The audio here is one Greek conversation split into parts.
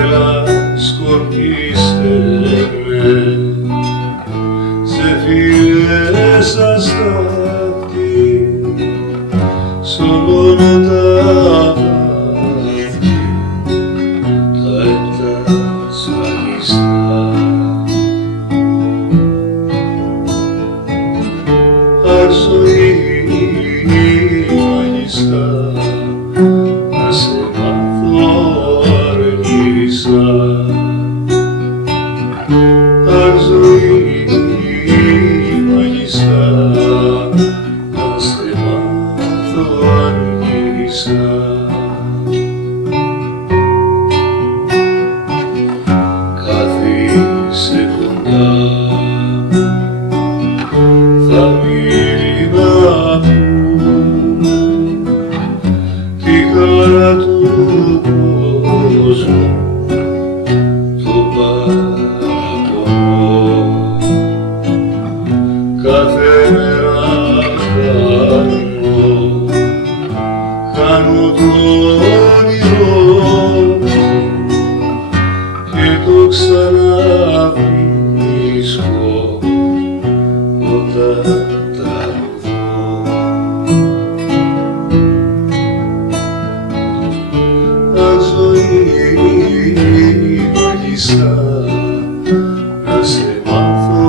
Έλα σκορπίστε με, ζεφύρες αστάχτη, σ' όλο τα βάθη, τα επτά σφαγιστά. Αχ, ζωή μαγιστά, να σε μάθω αργήσα. Αχ, ζωή μαγιστά, να σε μάθω αργήσα. Κάθισε κοντά, θα μείνει να πούμε τη χαρά του κόσμου, το παραπονό. Κάθε μέρα χάνω το όνειρό μου και το ξαναβρίσκω όταν τραγουδώ. Αχ, ζωή μαγιστά, να σε μάθω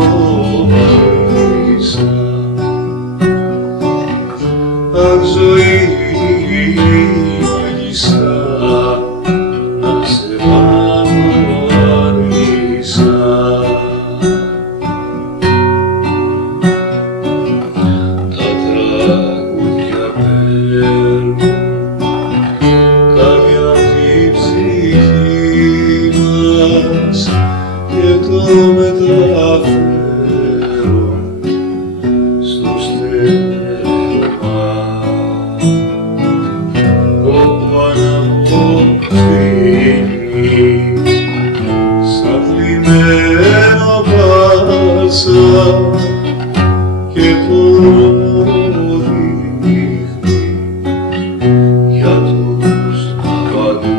αργήσα. Αχ, ζωή μαγιστά, να σε μάθω αργήσα. Τα τραγούδια παίρνουν κάποια απ' την ψυχή μας και το μεταφέρουν στο στερέωμα, όπου αναποφθήνει σαν θλιμμένο πάσα και το δρόμο δείχνει για τους αβαντούς.